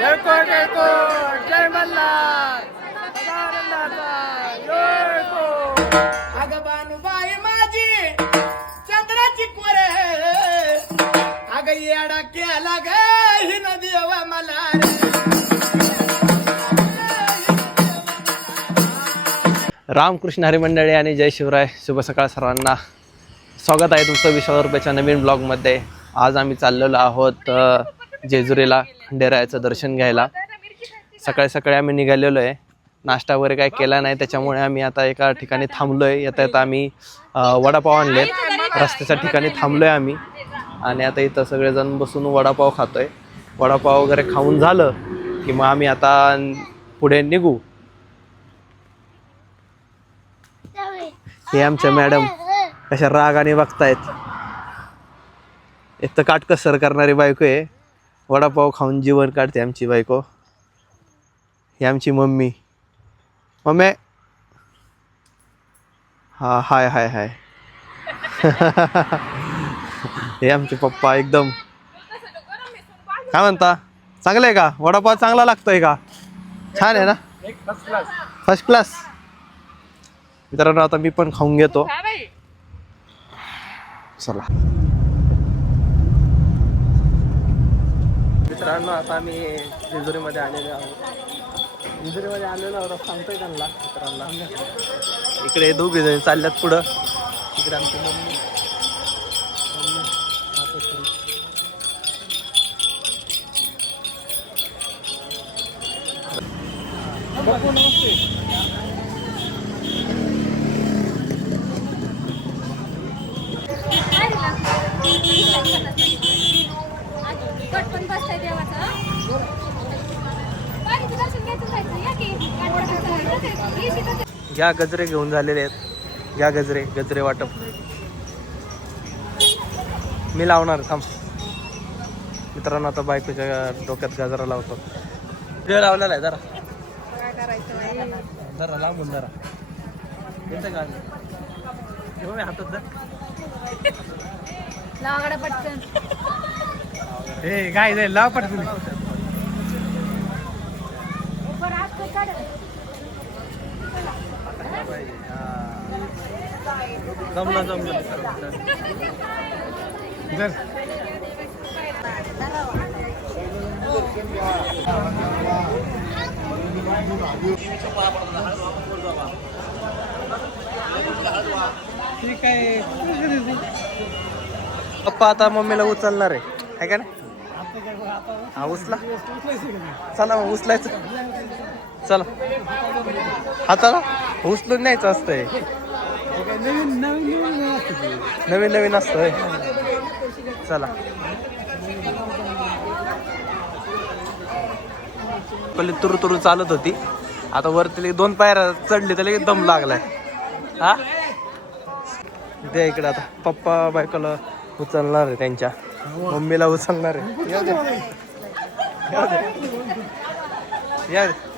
जयकोट जयकोट जय मल्हार. सदानंदाचा जयकोट अग बानुबाई माझी चंद्राची कोरे अग येडा केला ग ही नदी मला रे. रामकृष्ण हरी मंडळी आणि जय शिवराय शुभ सकाळ सर्वांना. स्वागत आहे तुमचं विश्वास रुपयाच्या नवीन ब्लॉगमध्ये आज आम्ही चाललेलो आहोत जेजुरीला. खंडेरायाचं दर्शन घ्यायला. सकाळी सकाळी आम्ही निघालेलो आहे. नाश्ता वगैरे काय केला नाही त्याच्यामुळे आम्ही आता एका ठिकाणी थांबलो आहे येता येता आम्ही वडापाव आणले रस्त्याच्या ठिकाणी थांबलो आहे आम्ही. आणि आता इथं सगळेजण बसून वडापाव खातो आहे वडापाव वगैरे खाऊन झालं की मग आम्ही आता पुढे निघू. हे आमच्या मॅडम कशा रागाने बघतायत. एक तर काटकसर करणारी बायको आहे. वडापाव खाऊन जीवन काढते आमची बायको. ही आमची मम्मी. मम्मी. हा हाय हाय हाय. हे आमचे पप्पा एकदम. काय म्हणता? चांगलं आहे का? वडापाव चांगला लागतोय का? छान आहे ना? फर्स्ट क्लास मित्रांनो आता मी पण खाऊन घेतो. चला. मित्रांनो आता आम्ही जेजुरीमध्ये आलेलो आहोत. जेजुरीमध्ये आलेलो आहोत सांगतोय त्यांना मित्रांना. इकडे दोघे जण चालल्यात पुढं. इकडे आमची मम्मी. मम्मी नमस्ते घ्या गजरे घेऊन झालेले आहेत. घ्या गजरे गजरे वाटप. मी लावणार थांब. मित्रांनो आता बायकोच्या डोक्यात गजरा लावतो. वेळ लावलेला आहे जरा. जरा लांबून जरा. येतं का? हातात जर. पटकन. हे काय लाव पटकन पण आज तो काढ जमलं जमलं. ठीक आहे. पप्पा आता मम्मीला उचलणार आहे. आहे का नाही? हा उचला. चला मग उचलायचं. चला. हा चला. उचलून न्यायचं असतंय. नवीन नवीन नवीन असतं चला. पहिले तुरु तुरु चालत होती. आता वरती दोन पायऱ्या चढली त्याला दम लागलाय. हा? द्या इकडे आता. पप्पा बायकोला उचलणार आहे त्यांच्या. मम्मीला उचलणार आहे. या दे. या दे. या दे.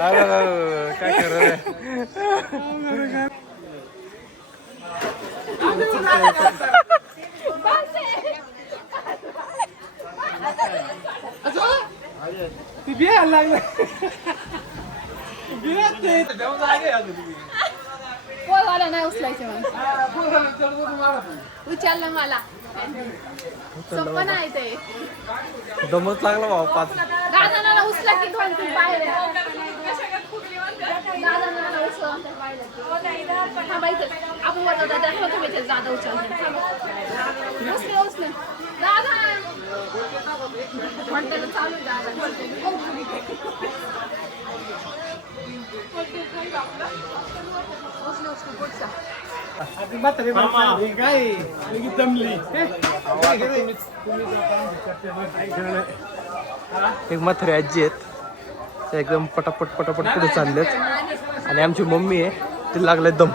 अरे, काय खरं नाही. पोळ वाला नाही उचलायचे मग उचललं मला. सोपं नाही ते. दमच लागला भाऊ पाच. दादाला उचला की दोन तीन पायऱ्या दादाला उचला थांबायचं आपण वर जाऊ दादा तुम्ही ते दादा उचले. दादा! म्हणताना चालू आहे दादा. म्हातारी माणसं. काय एक म्हातारी आजी आहेत. त्या एकदम पटापट पटापट पुढे चाललेत. आणि आमची मम्मी आहे ती लागले दम.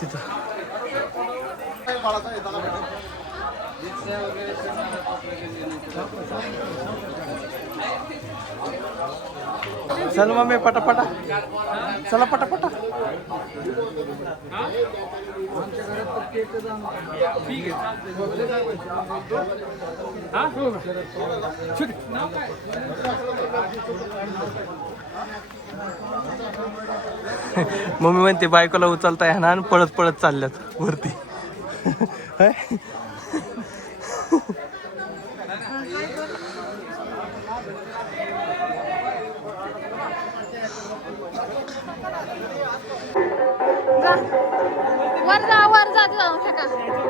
तिथं. चल मम्मी पटापटा. चला पटापटा. मम्मी म्हणते बायकोला उचलता येणार आणि पळत पळत चालल्यात वरती. वर जा वर जा जाऊन फेका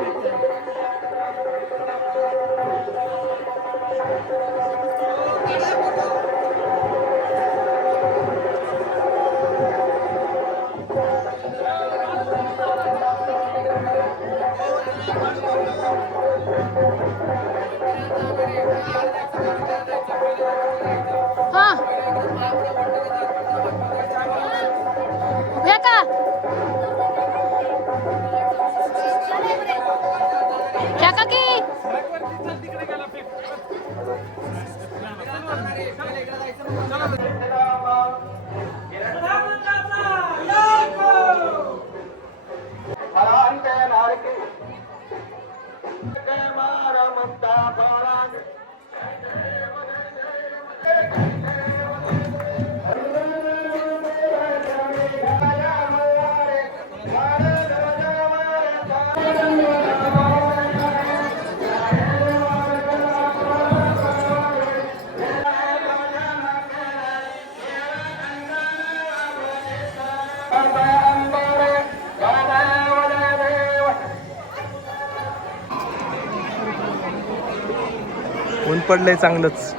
Santa Barang ऊन पडलंय चांगलंच.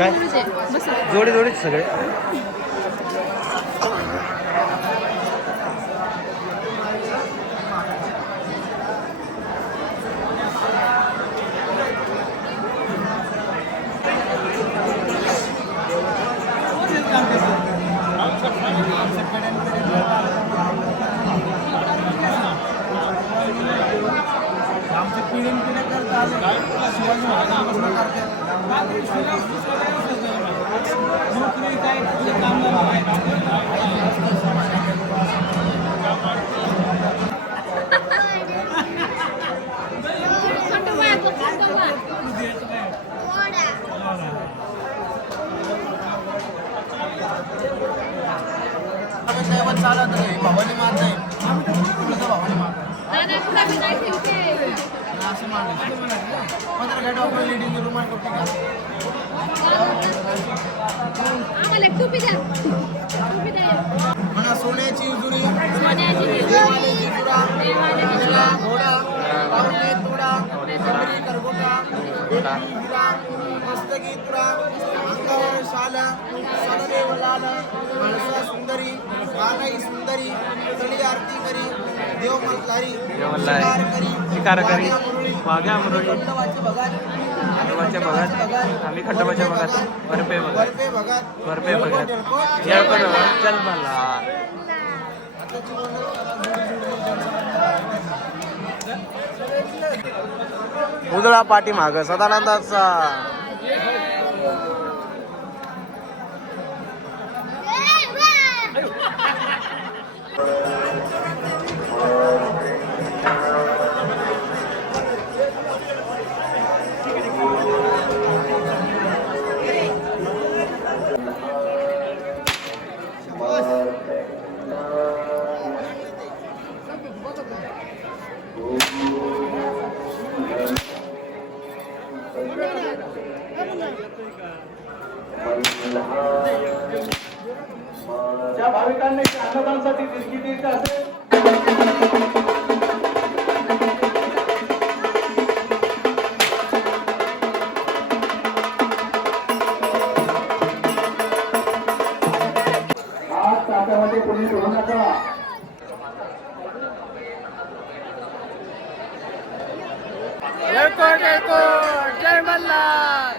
काय? जोडी जोडीच सगळे? आमच्या पिढीन पिढ्या करतात शिवाजी महाराजांपासून करतात. चालत नाही भावाने मार नाही तुझं भावाने मार असं मारलं पंधरा घंटा आपण लेडीज रुमाल करतो का म्हणा सोन्याची देवालीची तुरा घोडा पावणे तुडा कमरी करगोटा बेटी मस्तकी तुरा अंगावर शाला सनदेव लाल माणसा सुंदरी वानाई सुंदरी तळी आरती करी देव मल्हारी. शिकार करी शिकार करी. वाघ्या मुरळी, भगत खंडोबाच्या भगत. आम्ही खंडोबाच्या भगत. वरपे भगत. वरपे भगत येळकोट. येळकोट चल मला उदळा पाठी माग सदानंदाचा ज्या भाविकांनी अन्नदानसाठी दिलगी द्यायची असेल. जय कोण जय कोण जय मल्हार.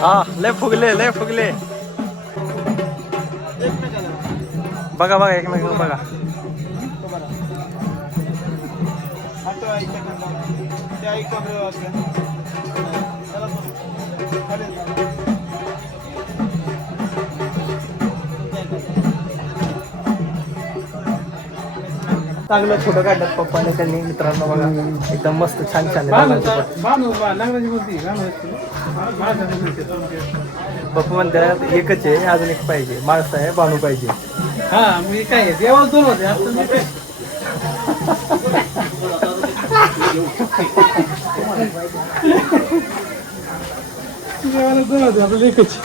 हा लय फुगले लय फुगले. बघा बघा एकमेकांना बघा. त्या चांगलं फोटो काढतात पप्पाने त्यांनी मित्रांनो बघा. एकदम मस्त छान छान. पप्पा म्हणतात एकच आहे अजून एक पाहिजे. माणसं आहे बाणू पाहिजे. हा मी काय देवाला दोन होते. आता मी काय? देवाला दोन होते. आपल्याला एकच